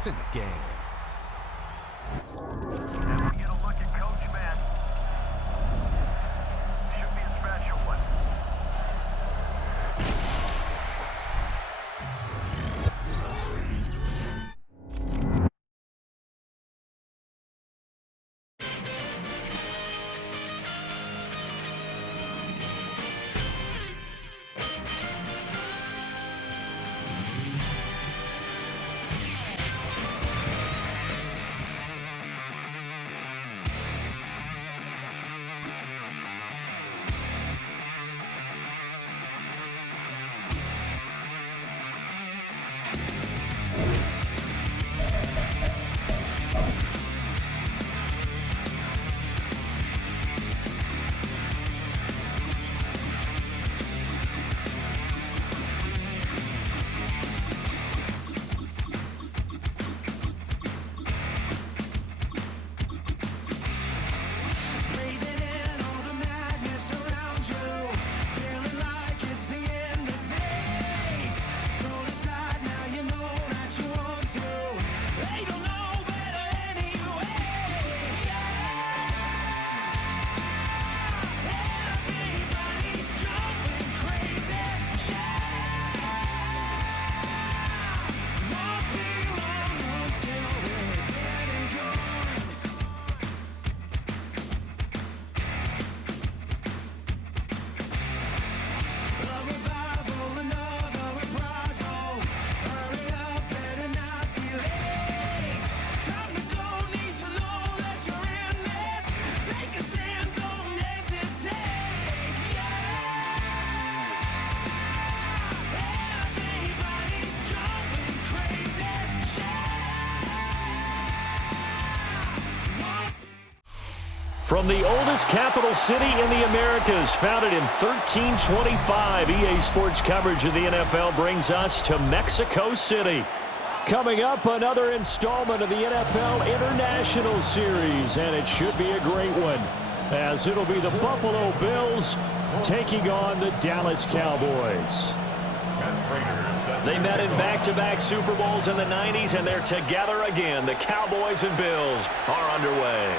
It's in the game. And we get a look at Coach Matt. Should be a special one. From the oldest capital city in the Americas, founded in 1325, EA Sports coverage of the NFL brings us to Mexico City. Coming up, another installment of the NFL International Series, and it should be a great one, as it'll be the Buffalo Bills taking on the Dallas Cowboys. They met in back-to-back Super Bowls in the 90s, and they're together again. The Cowboys and Bills are underway.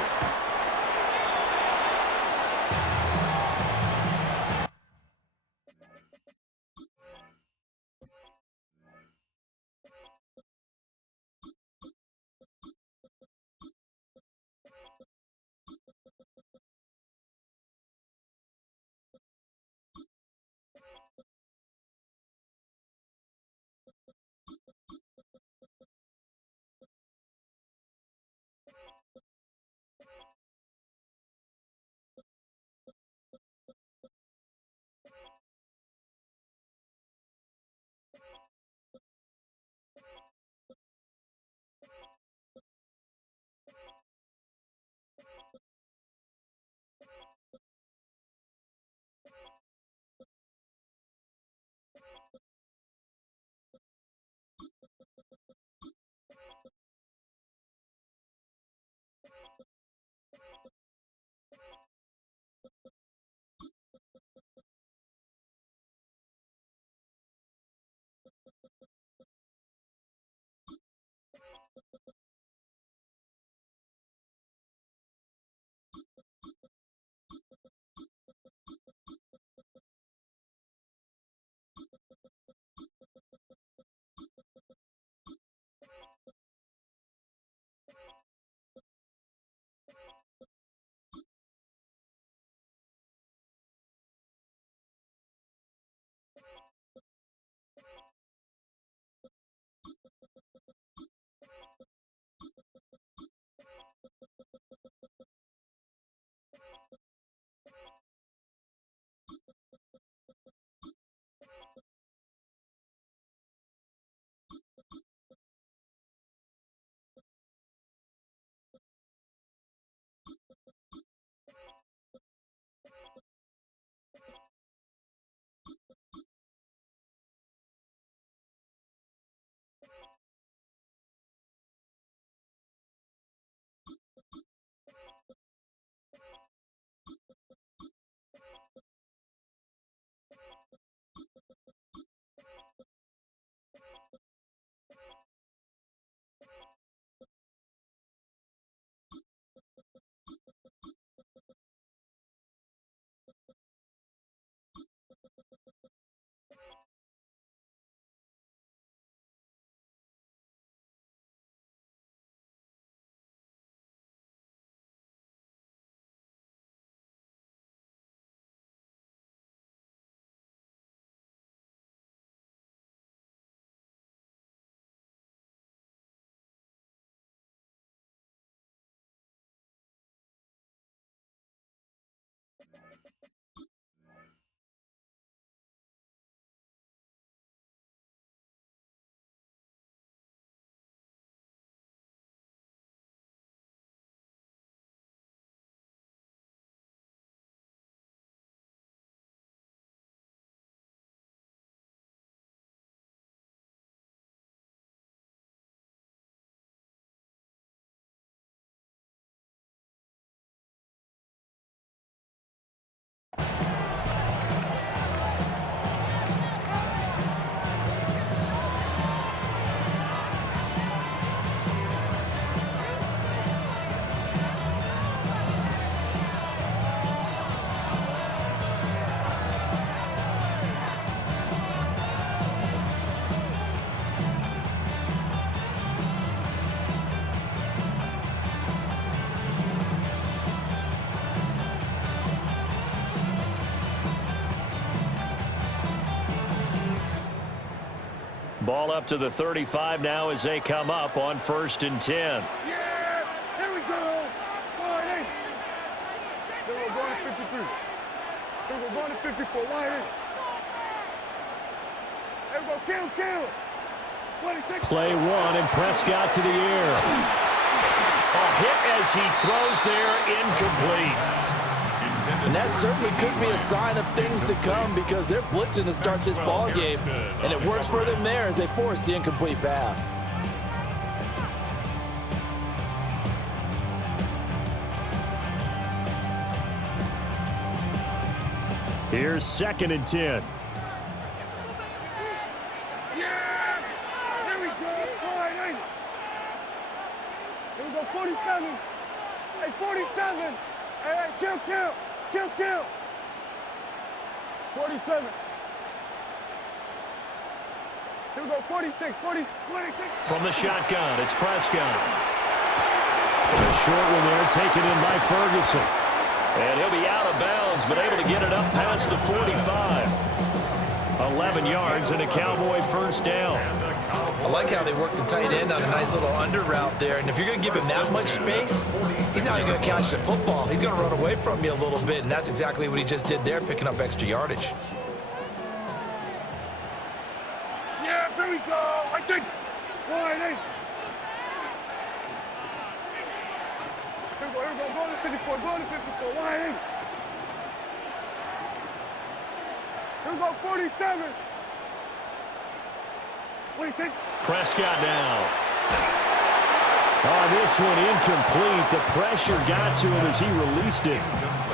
Ball up to the 35 now as they come up on 1st and 10. Yeah, here we go. Wide in. Then we're going to 53. Then we're going to 54. Wide in. There we go. Kill. 26. Play 1, and Prescott to the air. A hit as he throws there, incomplete. And that certainly could be a sign of things to come because they're blitzing to start this ball game, and it works for them there as they force the incomplete pass. Here's 2nd and 10. Yeah, here we go. Wide in. Here we go. 47. Hey, 47. Hey, kill. 47. Here we go, 46. From the shotgun, it's Prescott. A short one there, taken in by Ferguson. And he'll be out of bounds, but able to get it up past the 45. 11 yards and a Cowboy 1st down. I like how they work the tight end on a nice little under route there. And if you're going to give him that much space, he's not even going to catch the football. He's going to run away from you a little bit, and that's exactly what he just did there, picking up extra yardage. Yeah, here we go. I think. Wide in. Here we go. Going to 54. Wide in. Here we go, 47. Prescott now. Oh, this one incomplete. The pressure got to him as he released it.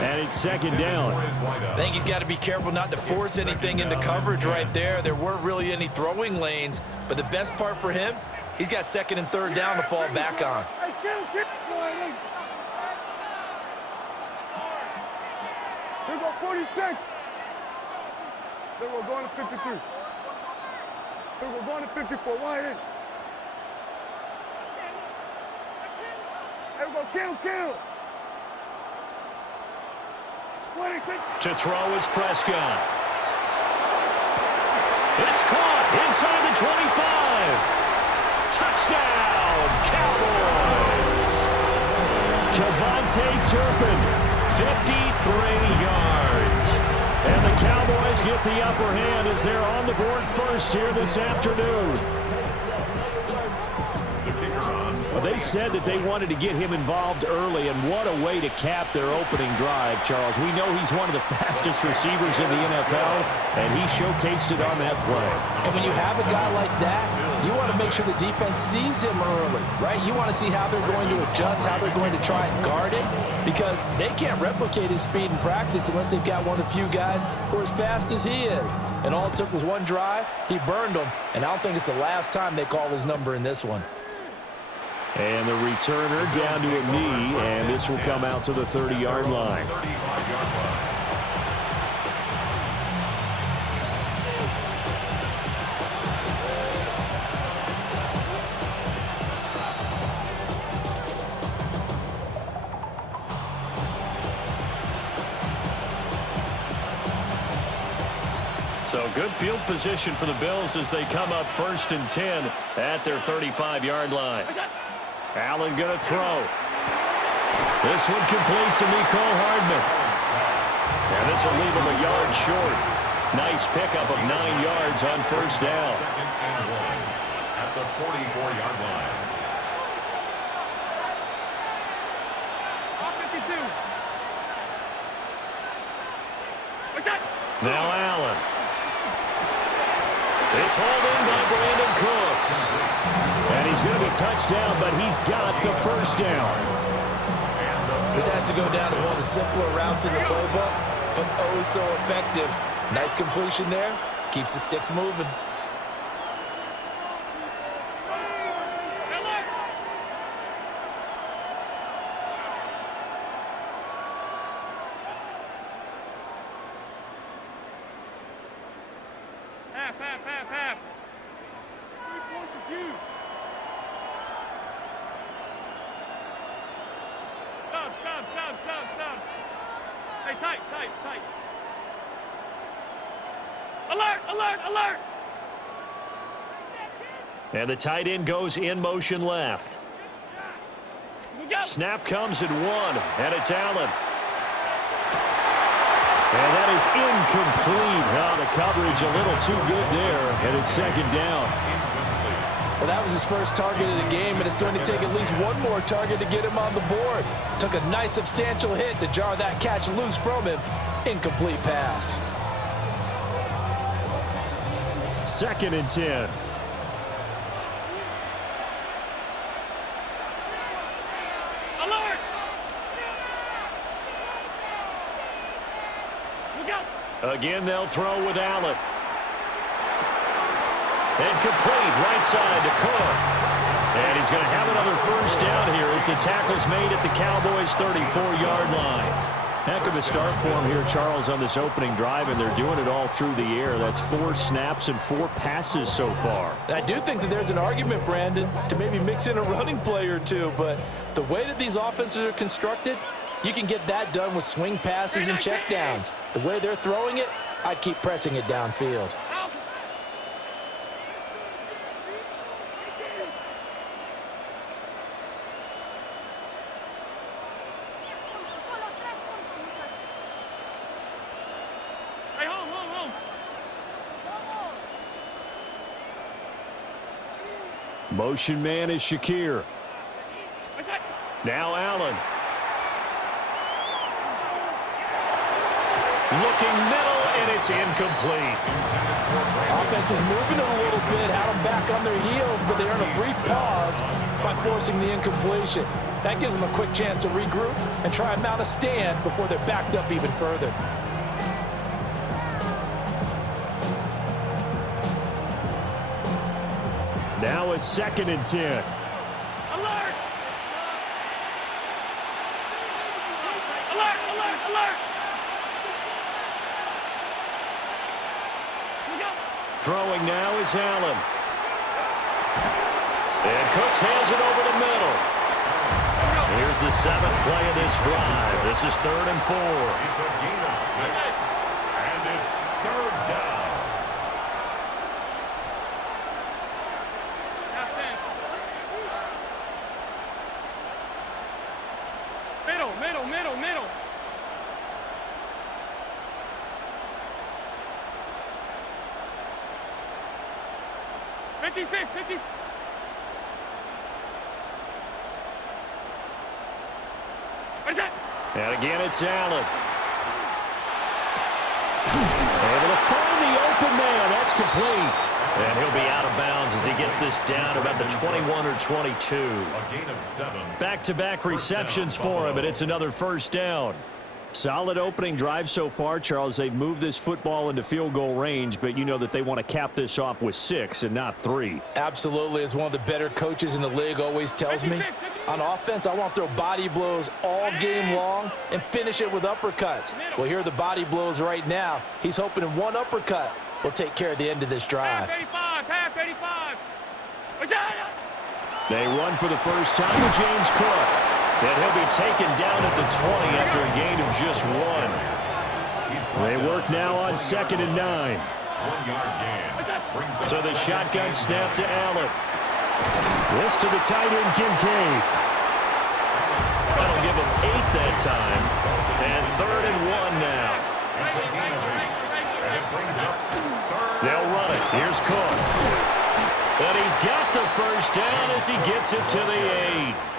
And it's 2nd down. I think he's got to be careful not to force anything into coverage right there. There weren't really any throwing lanes. But the best part for him, he's got 2nd and 3rd down to fall back on. Here we go, 46. Then we're going to 53. Then we're going to 54. Wide in. There we go. Kill. 26. To throw is Prescott. It's caught inside the 25. Touchdown, Cowboys. Kevontae Turpin, 53 yards. And the Cowboys get the upper hand as they're on the board first here this afternoon. Well, they said that they wanted to get him involved early, and what a way to cap their opening drive, Charles. We know he's one of the fastest receivers in the NFL, and he showcased it on that play. And when you have a guy like that, you want to make sure the defense sees him early, right? You want to see how they're going to adjust, how they're going to try and guard him, because they can't replicate his speed in practice unless they've got one of the few guys who are as fast as he is. And all it took was one drive. He burned them, and I don't think it's the last time they call his number in this one. And the returner down to a knee, and this will come out to the 30-yard line. So good field position for the Bills as they come up 1st and 10 at their 35-yard line. Allen going to throw. This one complete to Mecole Hardman. And this will leave him a yard short. Nice pickup of 9 yards on 1st down. 2nd and 1 at the 44-yard line. 52. Now Allen. It's hauled in by Brandon Cooks. And he's going to be touched down, but he's got the 1st down. This has to go down as one of the simpler routes in the playbook, but oh so effective. Nice completion there. Keeps the sticks moving. Half. 3 points of view. Stop. Hey, tight. Alert. And the tight end goes in motion left. Snap comes at 1, and it's Allen. And that is incomplete. The coverage a little too good there, and it's second down. Well, that was his first target of the game, and it's going to take at least one more target to get him on the board. Took a nice substantial hit to jar that catch loose from him. Incomplete pass. 2nd and 10. Alert! Again, they'll throw with Allen. And complete right side to Cook. And he's going to have another first down here as the tackle's made at the Cowboys' 34-yard line. Heck of a start for him here, Charles, on this opening drive, and they're doing it all through the air. That's 4 snaps and 4 passes so far. And I do think that there's an argument, Brandon, to maybe mix in a running play or two, but the way that these offenses are constructed, you can get that done with swing passes and checkdowns. The way they're throwing it, I'd keep pressing it downfield. Motion man is Shakir. Now Allen. Looking middle, and it's incomplete. Offense was moving a little bit, had them back on their heels, but they earned a brief pause by forcing the incompletion. That gives them a quick chance to regroup and try and mount a stand before they're backed up even further. Now it's 2nd and 10. Alert! Alert! Alert! Alert! Throwing now is Allen. And Cooks hands it over the middle. Here's the 7th play of this drive. This is 3rd and 4. It's a gain of 6. And it's 3rd down. Middle. 56, 50. What is that? And again, it's Allen. Able to find the open man. That's complete. And he'll be out of bounds as he gets this down about the 21 or 22. A gain of 7. Back-to-back receptions for him, and it's another first down. Solid opening drive so far, Charles. They've moved this football into field goal range, but you know that they want to cap this off with 6 and not 3. Absolutely. As one of the better coaches in the league always tells me, on offense, I want to throw body blows all game long and finish it with uppercuts. Well, here are the body blows right now. He's hoping in one uppercut will take care of the end of this drive. Half 85. They run for the first time with James Cook. And he'll be taken down at the 20 after a gain of just 1. They work now on 2nd and 9. 1-yard gain. So the shotgun snap to Allen. This to the tight end, Kincaid. That'll give him 8 that time. And 3rd and 1 now. It's a gain of 8. And it brings up 3rd. They'll run it. Here's Cook. And he's got the first down as he gets it to the 8.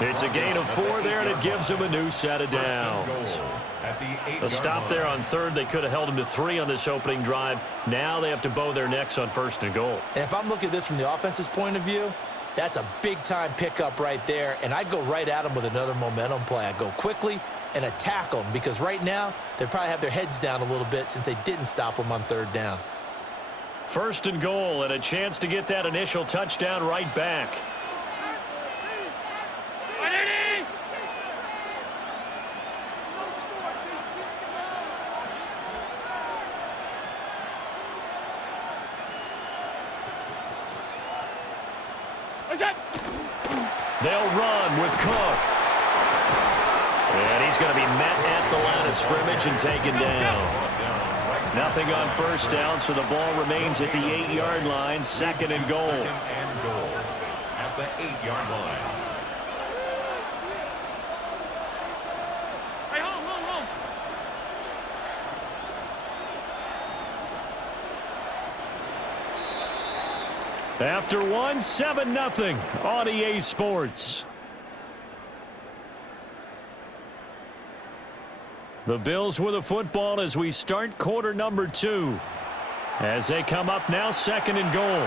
It's a gain of 4 there, and it gives him a new set of downs. A stop there on 3rd. They could have held him to 3 on this opening drive. Now they have to bow their necks on 1st and goal. And if I'm looking at this from the offense's point of view, that's a big-time pickup right there, and I'd go right at him with another momentum play. I'd go quickly and attack them, because right now they probably have their heads down a little bit since they didn't stop them on 3rd down. 1st and goal, and a chance to get that initial touchdown right back. They'll run with Cook. And he's going to be met at the line of scrimmage and taken down. Nothing on first down, so the ball remains at the 8-yard line. Second and goal. Second and goal at the 8-yard line. Hey, hold. After one, 7-0 on EA Sports. The Bills with the football as we start quarter number 2. As they come up now, second and goal.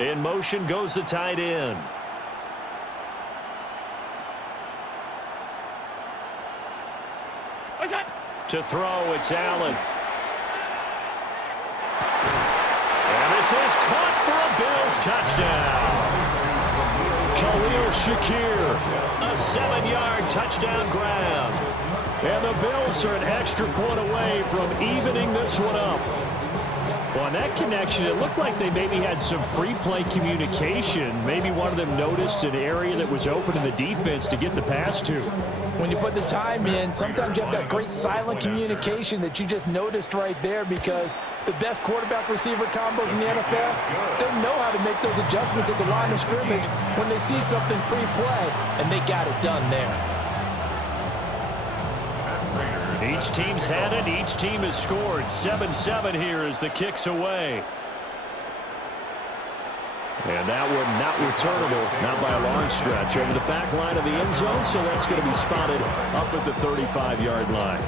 In motion goes the tight end. To throw, it's Allen. And this is caught for a Bills touchdown. Khalil Shakir, a 7-yard touchdown grab. And the Bills are an extra point away from evening this one up. Well, on that connection, it looked like they maybe had some pre-play communication. Maybe one of them noticed an area that was open in the defense to get the pass to. When you put the time in, sometimes you have that great silent communication that you just noticed right there, because the best quarterback-receiver combos in the NFL, they know how to make those adjustments at the line of scrimmage when they see something pre-play, and they got it done there. Each team's had it. Each team has scored. 7-7 here as the kick's away. And that one not returnable, not by a long stretch. Over the back line of the end zone, so that's going to be spotted up at the 35-yard line.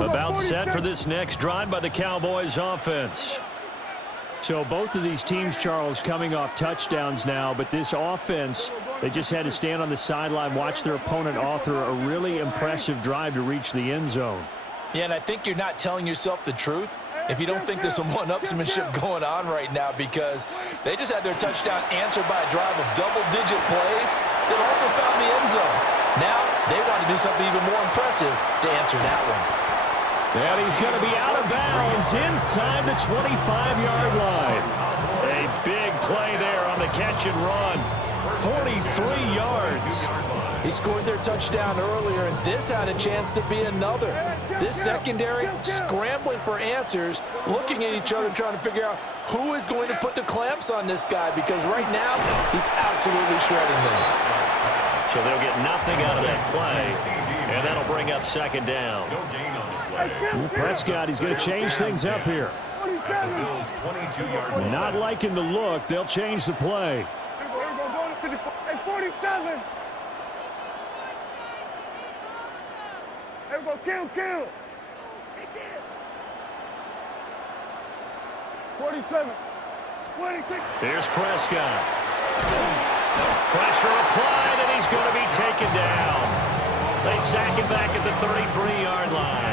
About set for this next drive by the Cowboys offense. So both of these teams, Charles, coming off touchdowns now, but this offense, they just had to stand on the sideline, watch their opponent author a really impressive drive to reach the end zone. Yeah, and I think you're not telling yourself the truth if you don't think there's some one-upsmanship going on right now, because they just had their touchdown answered by a drive of double-digit plays that also found the end zone. Now they want to do something even more impressive to answer that one. And he's going to be out of bounds inside the 25-yard line. A big play there on the catch and run. 43 yards. He scored their touchdown earlier, and this had a chance to be another. This secondary scrambling for answers, looking at each other, trying to figure out who is going to put the clamps on this guy, because right now he's absolutely shredding them. So they'll get nothing out of that play, and that'll bring up second down. Prescott, he's going to change things up here. Not liking the look. They'll change the play. Hey, 47. Here we go, kill. 47. 26. Here's Prescott. Pressure applied, and he's going to be taken down. They sack him back at the 33-yard line.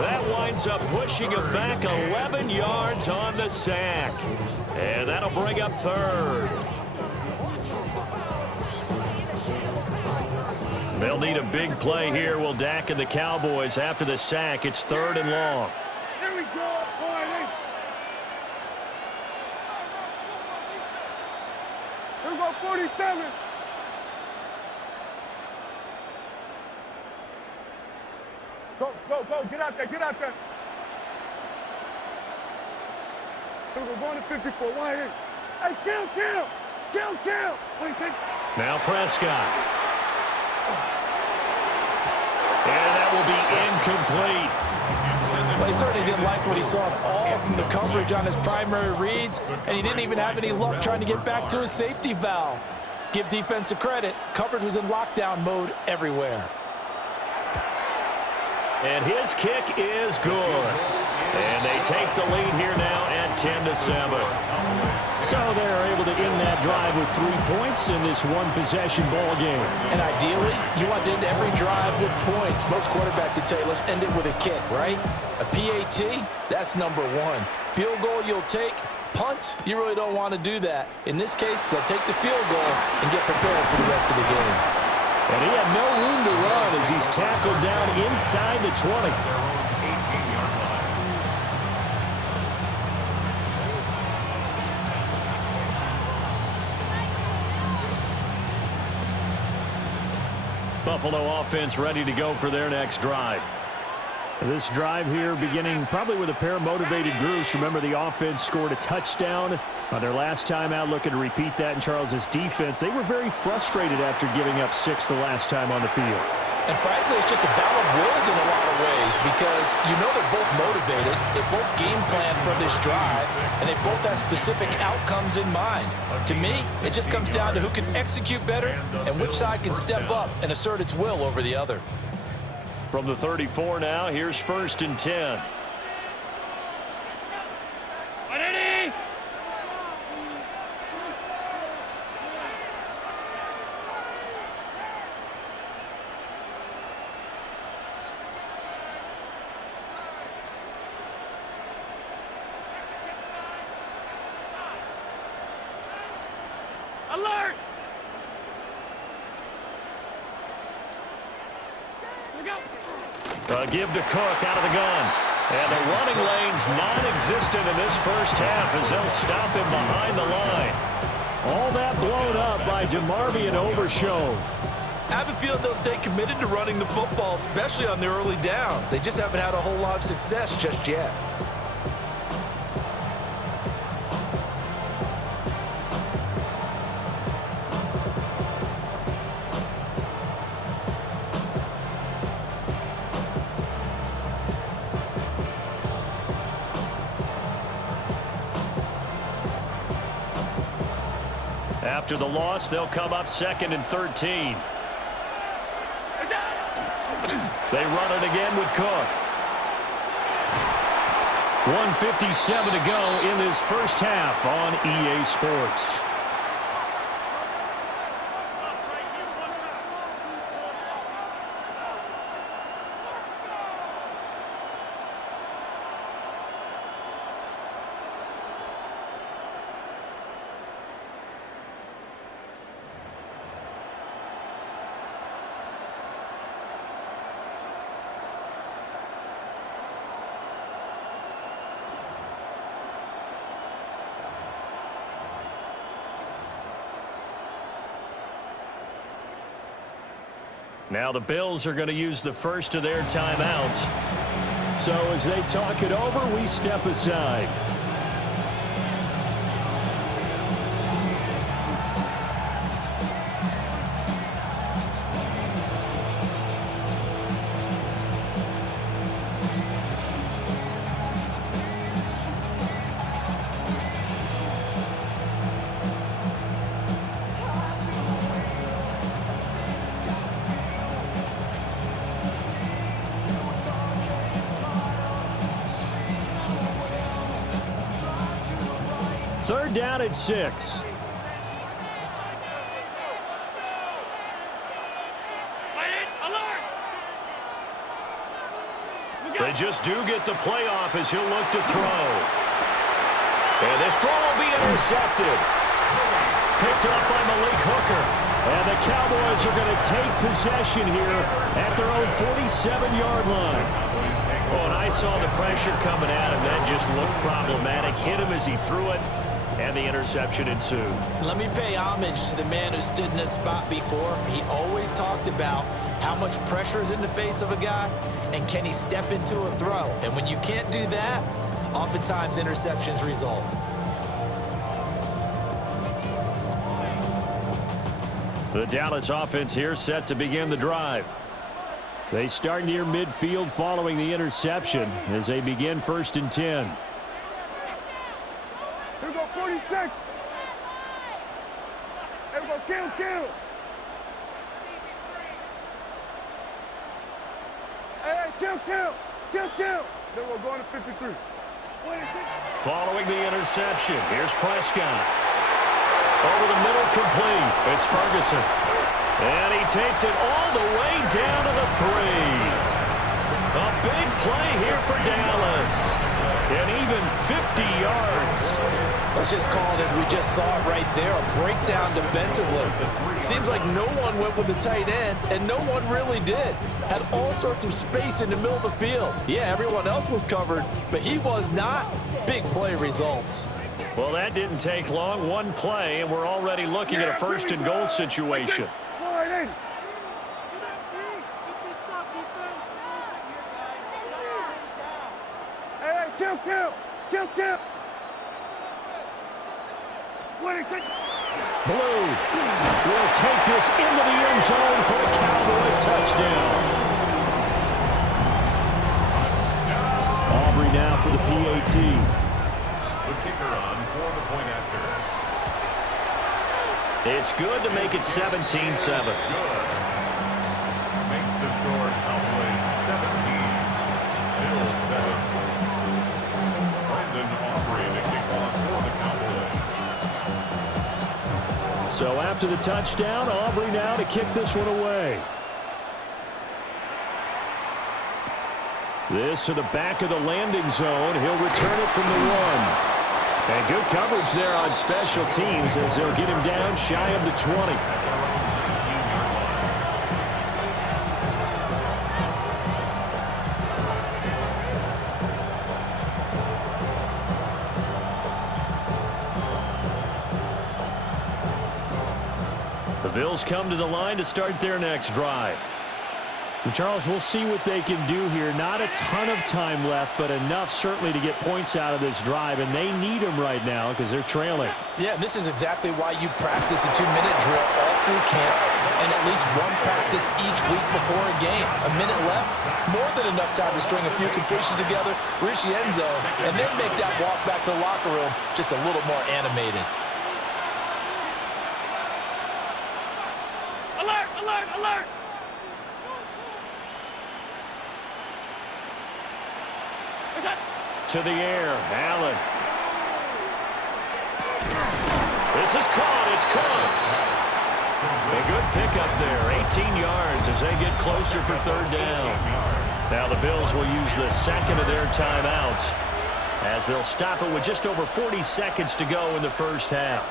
That winds up pushing him back 11 yards on the sack. And that'll bring up third. They'll need a big play here. Will Dak and the Cowboys after the sack. It's third and long. Here we go, boy. Here we go, 47. Go, get out there. Here we go, going to 54, wide in. Hey, kill. Now Prescott. And that will be incomplete. Well, he certainly didn't like what he saw at all from the coverage on his primary reads, and he didn't even have any luck trying to get back to his safety valve. Give defense a credit. Coverage was in lockdown mode everywhere. And his kick is good. And they take the lead here now at 10-7. So they're able to end that drive with 3 points in this one-possession ball game. And ideally, you want to end every drive with points. Most quarterbacks would tell you, let's end it with a kick, right? A PAT, that's number one. Field goal you'll take. Punts, you really don't want to do that. In this case, they'll take the field goal and get prepared for the rest of the game. And he had no room to run as he's tackled down inside the 20. Buffalo offense ready to go for their next drive. This drive here beginning probably with a pair of motivated groups. Remember, the offense scored a touchdown on their last time out, looking to repeat that in Charles's defense. They were very frustrated after giving up 6 the last time on the field. And frankly, it's just a battle of wills in a lot of ways because you know they're both motivated, they both game plan for this drive, and they both have specific outcomes in mind. To me, it just comes down to who can execute better and which side can step up and assert its will over the other. From the 34 now, here's 1st and 10. Alert! Give to Cook out of the gun. And the running lane's non-existent in this first half as they'll stop him behind the line. All that blown up by DeMarvion Overshown. I have a feeling they'll stay committed to running the football, especially on their early downs. They just haven't had a whole lot of success just yet. After the loss, they'll come up 2nd and 13. They run it again with Cook. 1:57 to go in this first half on EA Sports. Now the Bills are going to use the first of their timeouts. So as they talk it over, we step aside. Third down at 6. They just do get the playoff as he'll look to throw. And this throw will be intercepted. Picked up by Malik Hooker. And the Cowboys are going to take possession here at their own 47-yard line. Oh, and I saw the pressure coming at him. That just looked problematic. Hit him as he threw it. And the interception ensued. Let me pay homage to the man who stood in this spot before. He always talked about how much pressure is in the face of a guy and can he step into a throw. And when you can't do that, oftentimes interceptions result. The Dallas offense here set to begin the drive. They start near midfield following the interception as they begin 1st and 10. Here we go, 46. Hey, we go, kill. Hey, kill. Then we're going to 53. Following the interception, here's Prescott. Over the middle, complete. It's Ferguson. And he takes it all the way down to the 3. A big play here for Dallas. And even 50 yards. Let's just call it as we just saw it right there, a breakdown defensively. Seems like no one went with the tight end, and no one really did. Had all sorts of space in the middle of the field. Yeah, everyone else was covered, but he was not. Big play results. Well, that didn't take long. One play, and we're already looking at a first and goal situation. Kill. Blue will take this into the end zone for a Cowboy touchdown. Aubrey now for the PAT. The kicker on for the point after. It's good to make it 17-7. Good. Makes the score Cowboys 17. Bills 7. Brandon Aubrey to kick off for the Cowboys. So after the touchdown, Aubrey now to kick this one away. This to the back of the landing zone. He'll return it from the 1. And good coverage there on special teams as they'll get him down shy of the 20. The Bills come to the line to start their next drive. And Charles, we'll see what they can do here. Not a ton of time left, but enough certainly to get points out of this drive, and they need them right now because they're trailing. Yeah, this is exactly why you practice a 2-minute drill all through camp and at least one practice each week before a game. A minute left, more than enough time to string a few completions together, reach the end zone, and then make that walk back to the locker room just a little more animated. Alert! To the air, Allen. This is caught. It's Cooks. A good pickup there. 18 yards as they get closer for third down. Now the Bills will use the second of their timeouts as they'll stop it with just over 40 seconds to go in the first half.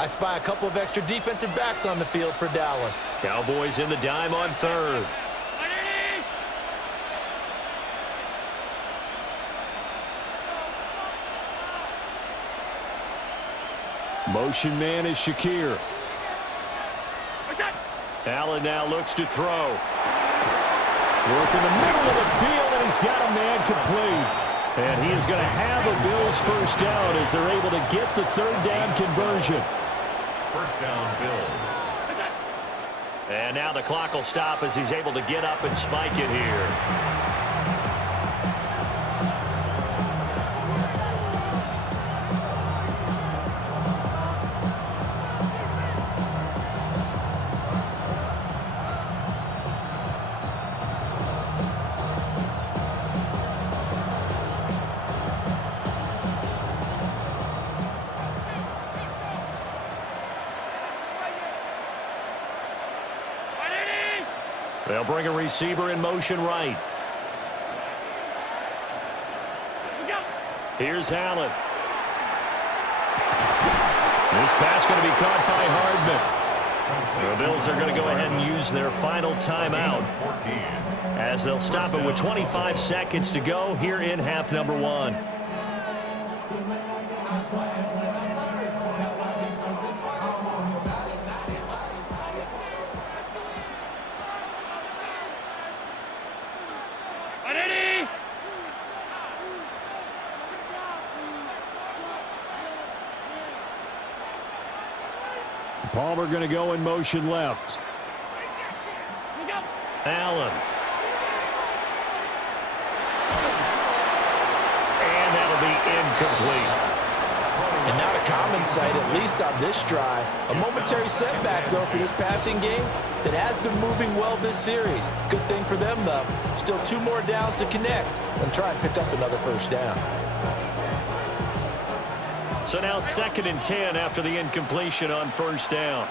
I spy a couple of extra defensive backs on the field for Dallas. Cowboys in the dime on third. Motion man is Shakir. Allen now looks to throw. Work in the middle of the field, and he's got a man complete. And he is going to have a Bills first down as they're able to get the third down conversion. First down, Bills. And now the clock will stop as he's able to get up and spike it here. They'll bring a receiver in motion right. Here's Allen. This pass going to be caught by Hardman. The Bills are going to go ahead and use their final timeout as they'll stop it with 25 seconds to go here in half number 1. Palmer going to go in motion left. Allen. And that'll be incomplete. And not a common sight, at least on this drive. A momentary setback, though, for this passing game that has been moving well this series. Good thing for them, though. Still 2 more downs to connect and try and pick up another first down. So now 2nd and 10 after the incompletion on first down.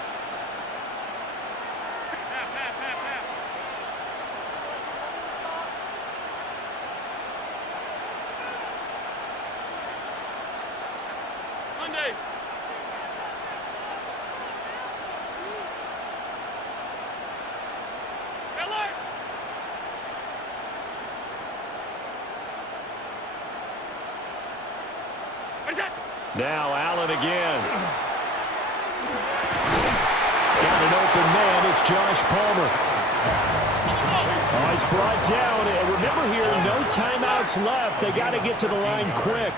Now Allen again. Got an open man. It's Josh Palmer. Oh, he's brought down. And remember here, no timeouts left. They got to get to the line quick.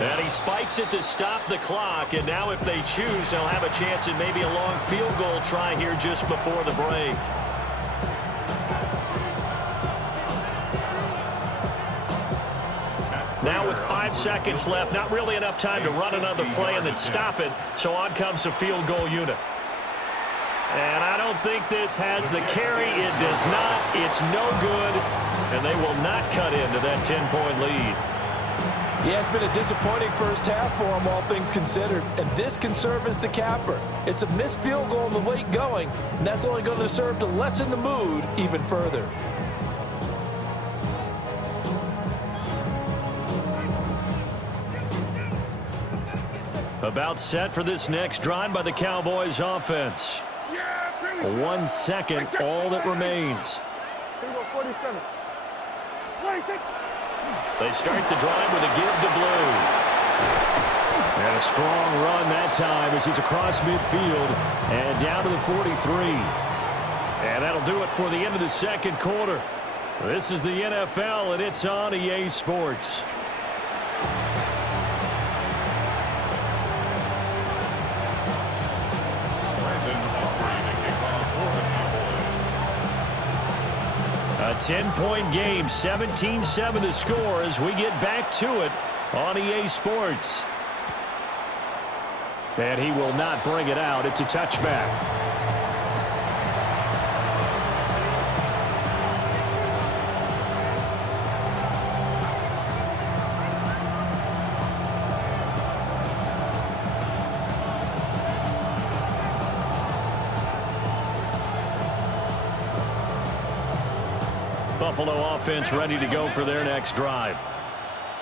And he spikes it to stop the clock. And now if they choose, they'll have a chance at maybe a long field goal try here just before the break. Now with 5 seconds left, not really enough time to run another play and then stop it, so on comes the field goal unit. And I don't think this has the carry. It does not. It's no good, and they will not cut into that 10-point lead. Yeah, it's been a disappointing first half for them, all things considered, and this can serve as the capper. It's a missed field goal in the late going, and that's only going to serve to lessen the mood even further. About set for this next drive by the Cowboys offense. 1 second, all that remains. 47. They start the drive with a give to Blue. And a strong run that time as he's across midfield and down to the 43. And that'll do it for the end of the second quarter. This is the NFL, and it's on EA Sports. A 10-point game, 17-7 the score as we get back to it on EA Sports. And he will not bring it out. It's a touchback. Buffalo offense ready to go for their next drive.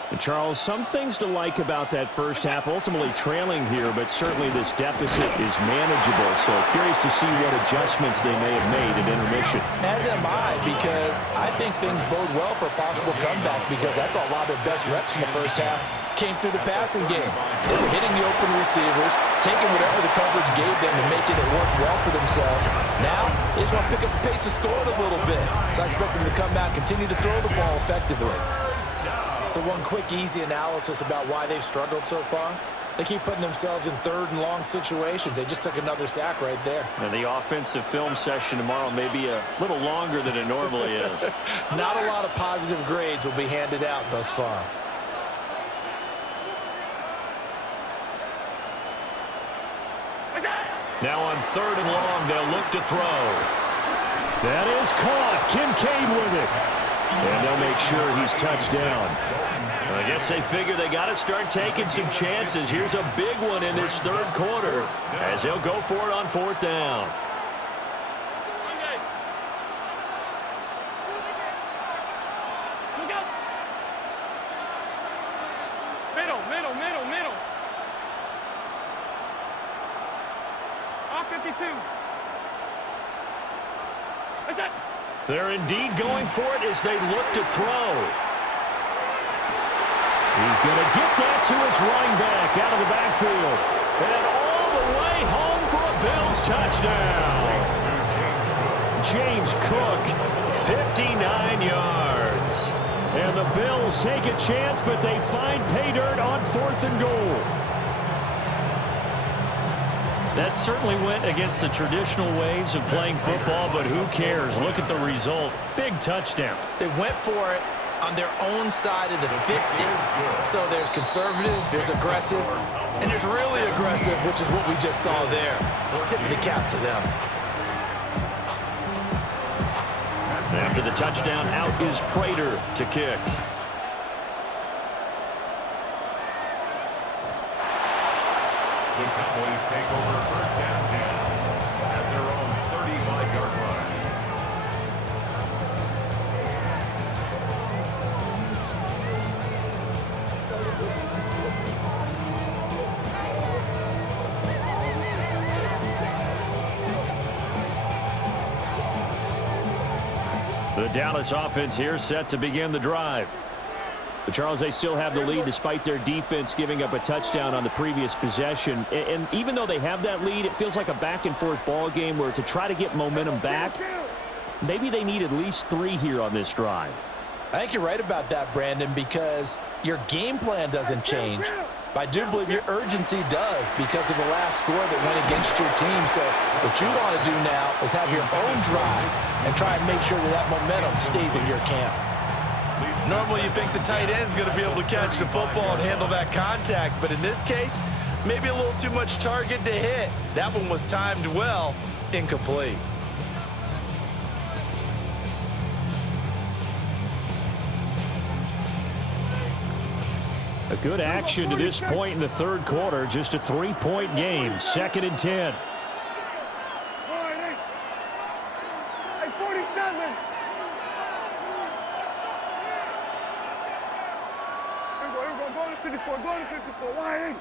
And Charles, some things to like about that first half, ultimately trailing here, but certainly this deficit is manageable. So curious to see what adjustments they may have made at intermission. As am I, because I think things bode well for a possible comeback, because I thought a lot of their best reps in the first half came through the passing game. They were hitting the open receivers, taking whatever the coverage gave them and making it work well for themselves. Now, they just want to pick up the pace of scoring a little bit. So I expect them to come back, continue to throw the ball effectively. So one quick, easy analysis about why they've struggled so far. They keep putting themselves in 3rd and long situations. They just took another sack right there. And the offensive film session tomorrow may be a little longer than it normally is. Not a lot of positive grades will be handed out thus far. Now on 3rd and long, they'll look to throw. That is caught. Kincaid with it. And they'll make sure he's touched down. I guess they figure they got to start taking some chances. Here's a big one in this 3rd quarter as they'll go for it on 4th down. Middle. Off 52. That's it. They're indeed going for it as they look to throw. He's going to get that to his running back out of the backfield. And all the way home for a Bills touchdown. James Cook, 59 yards. And the Bills take a chance, but they find pay dirt on 4th and goal. That certainly went against the traditional ways of playing football, but who cares? Look at the result. Big touchdown. They went for it on their own side of the 50. So there's conservative, there's aggressive, and there's really aggressive, which is what we just saw there. Tip of the cap to them. After the touchdown, out is Prater to kick. The Cowboys take over first and 10 at their own 35-yard line. The Dallas offense here set to begin the drive. But Charles, they still have the lead despite their defense giving up a touchdown on the previous possession. And even though they have that lead, it feels like a back-and-forth ball game where to try to get momentum back, maybe they need at least 3 here on this drive. I think you're right about that, Brandon, because your game plan doesn't change. But I do believe your urgency does because of the last score that went against your team. So what you want to do now is have your own drive and try and make sure that that momentum stays in your camp. Normally you think the tight end's going to be able to catch the football and handle that contact, but in this case, maybe a little too much target to hit. That one was timed well, incomplete. A good action to this point in the third quarter. Just a 3-point game. 2nd and 10. Hey, 47. Here we go. Go to 54. Go to 54. Wide in.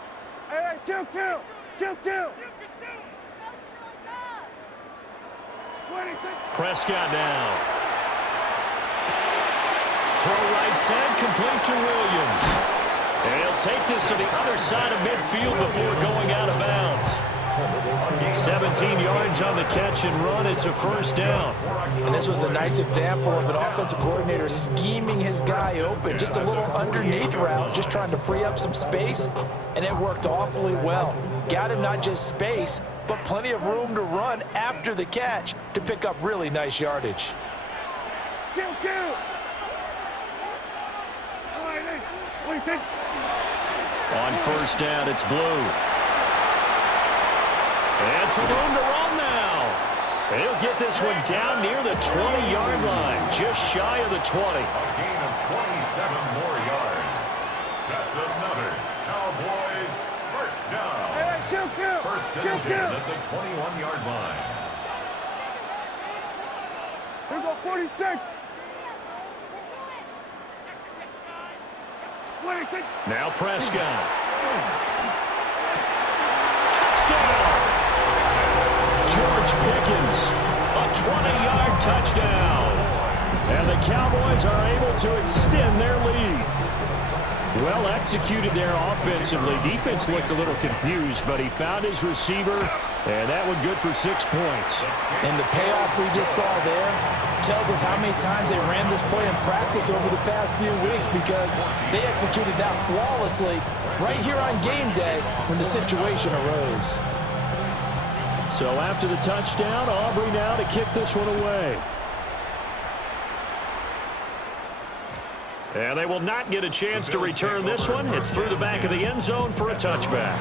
Hey, kill. Prescott now. Throw right side, complete to Williams. And he'll take this to the other side of midfield before going out of bounds. 17 yards on the catch and run. It's a first down. And this was a nice example of an offensive coordinator scheming his guy open. Just a little underneath route, just trying to free up some space, and it worked awfully well. Got him not just space, but plenty of room to run after the catch to pick up really nice yardage. Kill. What do you think? On first down, it's Blue. And some room to run now. He'll get this one down near the 20-yard line, just shy of the 20. A gain of 27 more yards. That's another Cowboys first down. Hey, kill. First and 10 at the 21-yard line. Here we go, 46. 26. Now Prescott. Touchdown! George Pickens, a 20-yard touchdown. And the Cowboys are able to extend their lead. Well executed there offensively. Defense looked a little confused, but he found his receiver, and that one good for 6 points. And the payoff we just saw there tells us how many times they ran this play in practice over the past few weeks, because they executed that flawlessly right here on game day when the situation arose. So after the touchdown, Aubrey now to kick this one away. And they will not get a chance to return this one. It's through the back of the end zone for a touchback.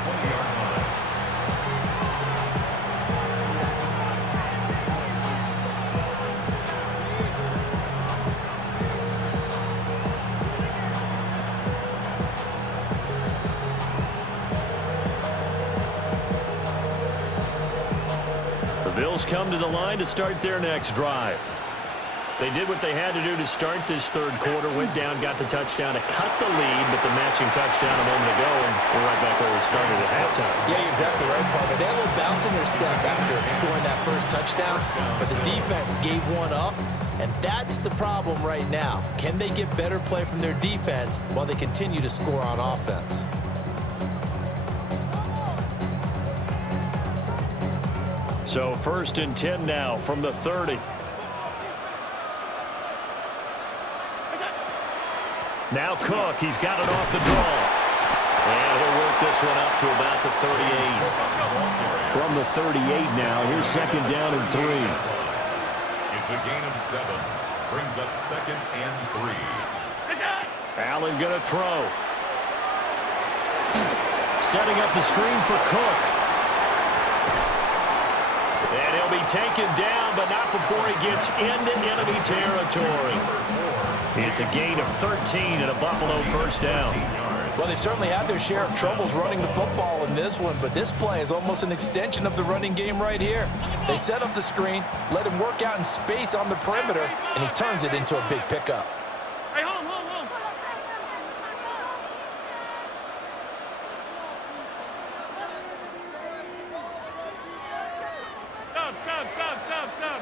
The Bills come to the line to start their next drive. They did what they had to do to start this third quarter, went down, got the touchdown to cut the lead, but the matching touchdown a moment ago, and we're right back where we started at halftime. Yeah, you're exactly right, partner. They had a little bounce in their step after scoring that first touchdown, but the defense gave one up, and that's the problem right now. Can they get better play from their defense while they continue to score on offense? So 1st and 10 now from the 30. Now Cook, he's got it off the draw. And he'll work this one up to about the 38. From the 38 now, here's second down and 3. It's a gain of 7. Brings up second and 3. Allen going to throw. Setting up the screen for Cook. And he'll be taken down, but not before he gets into enemy territory. It's a gain of 13 and a Buffalo first down. Well, they certainly had their share of troubles running the football in this one, but this play is almost an extension of the running game right here. They set up the screen, let him work out in space on the perimeter, and he turns it into a big pickup. Hey, home. Stop.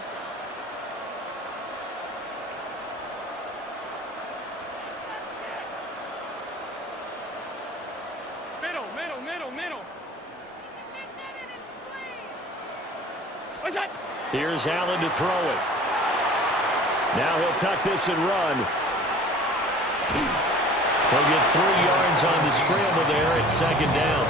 Middle. What's that? Here's Allen to throw it. Now he'll tuck this and run. He'll get 3 yards on the scramble there at second down.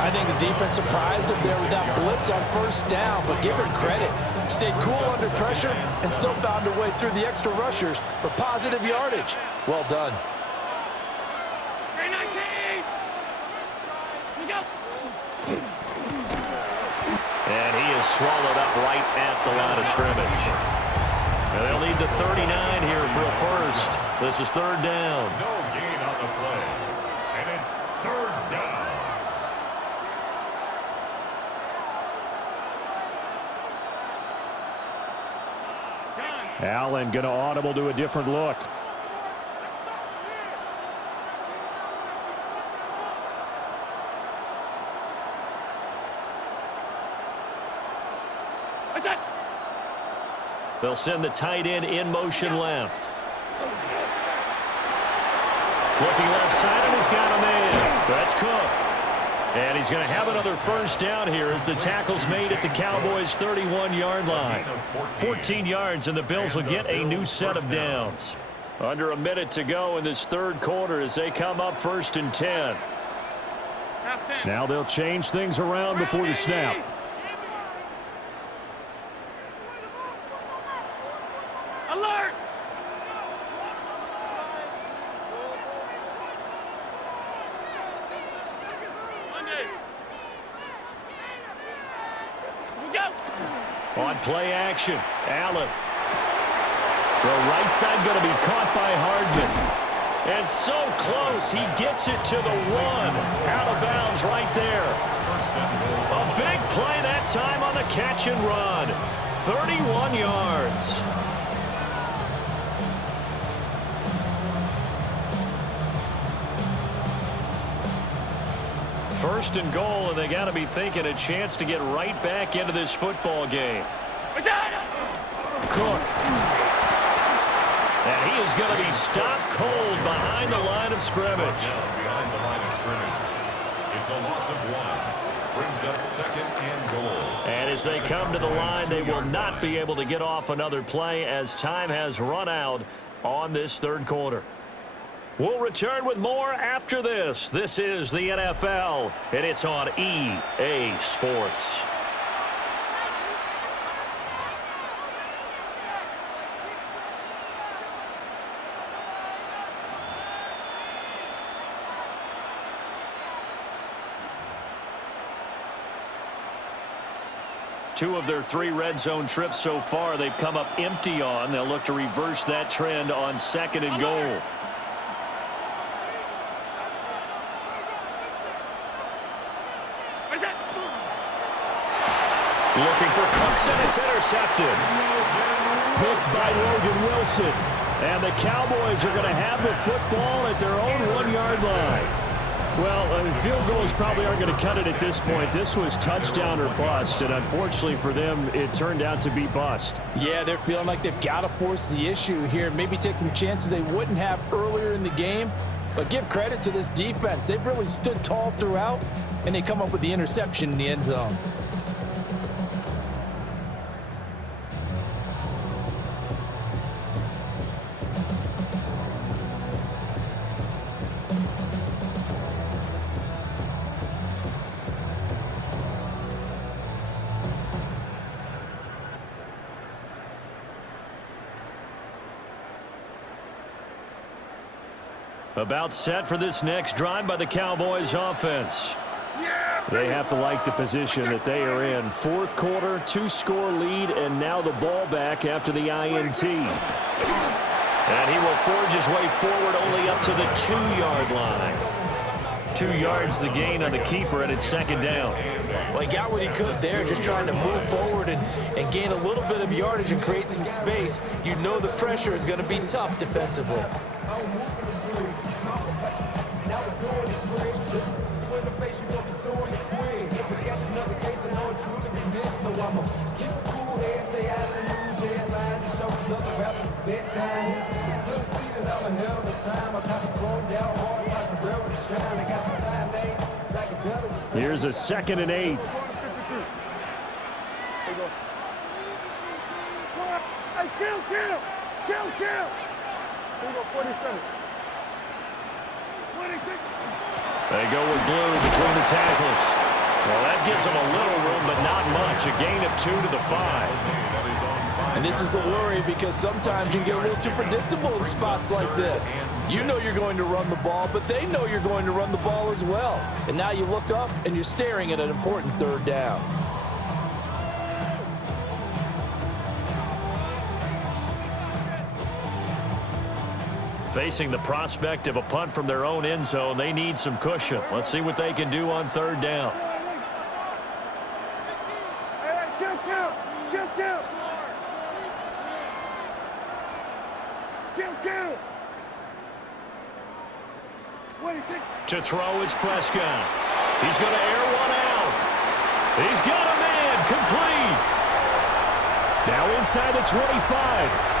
I think the defense surprised him there with that blitz on first down, but give him credit. Stayed cool under pressure and still found a way through the extra rushers for positive yardage. Well done. And he is swallowed up right at the line of scrimmage. And they'll need the 39 here for a first. This is third down. No gain on the play. And it's third down. Allen going to audible to a different look. They'll send the tight end in motion left. Looking left side, and he's got a man. That's Cook. And he's going to have another first down here as the tackle's made at the Cowboys' 31-yard line. 14 yards, and the Bills will get a new set of downs. Under a minute to go in this third quarter as they come up first and 10. Now they'll change things around before the snap. Alert! On play action, Allen. Throw right side going to be caught by Hardman. And so close, he gets it to the 1. Out of bounds right there. A big play that time on the catch and run. 31 yards. First and goal, and they got to be thinking a chance to get right back into this football game. Cook. And he is going to be stopped cold behind the line of scrimmage. Behind the line of scrimmage. It's a loss of 1. Brings up second and goal. And as they come to the line, they will not be able to get off another play as time has run out on this third quarter. We'll return with more after this. This is the NFL, and it's on EA Sports. Two of their 3 red zone trips so far they've come up empty on. They'll look to reverse that trend on second and goal. Looking for Cooks, and it's intercepted. Picked by Logan Wilson. And the Cowboys are going to have the football at their own 1-yard line. Well, field goals probably aren't going to cut it at this point. This was touchdown or bust, and unfortunately for them, it turned out to be bust. Yeah, they're feeling like they've got to force the issue here. Maybe take some chances they wouldn't have earlier in the game. But give credit to this defense. They've really stood tall throughout, and they come up with the interception in the end zone. About set for this next drive by the Cowboys offense. They have to like the position that they are in. Fourth quarter, 2-score lead, and now the ball back after the INT. And he will forge his way forward only up to the 2-yard line. 2 yards the gain on the keeper, and it's second down. Well, he got what he could there, just trying to move forward and gain a little bit of yardage and create some space. You know the pressure is going to be tough defensively. Here's a 2nd and 8. Kill! Here we go, 47. 26. They go with glue between the tackles. Well, that gives them a little room, but not much. A gain of 2 to the 5. And this is the worry, because sometimes you can get a little too predictable in spots like this. You know you're going to run the ball, but they know you're going to run the ball as well. And now you look up and you're staring at an important 3rd down. Facing the prospect of a punt from their own end zone, they need some cushion. Let's see what they can do on 3rd down. Kill! To throw is Prescott. He's going to air one out. He's got a man complete. Now inside the 25.